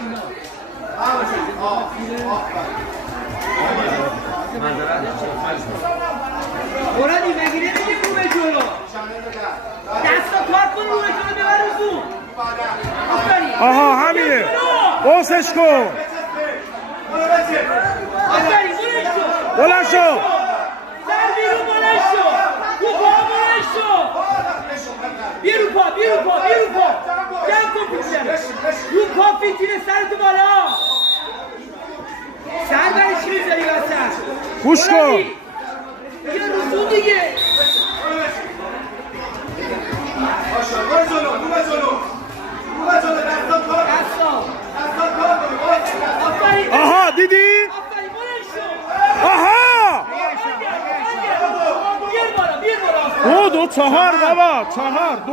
اینا قرآنی بگیره میگه رو به جلو دستا کار کن رو به جلو ببر رو زون آها همینه قوسش کن آفرین بلند شو سر بیرون بلند شو رو پا بلند شو بیا رو پا جمع کن پیچه رو پا پیچینه سرتو بالا سر برای چی میذاری واسه گوش کن بیا رو زون دیگه آها دیدی؟ آها بیر بالا 2 4 بابا 4 2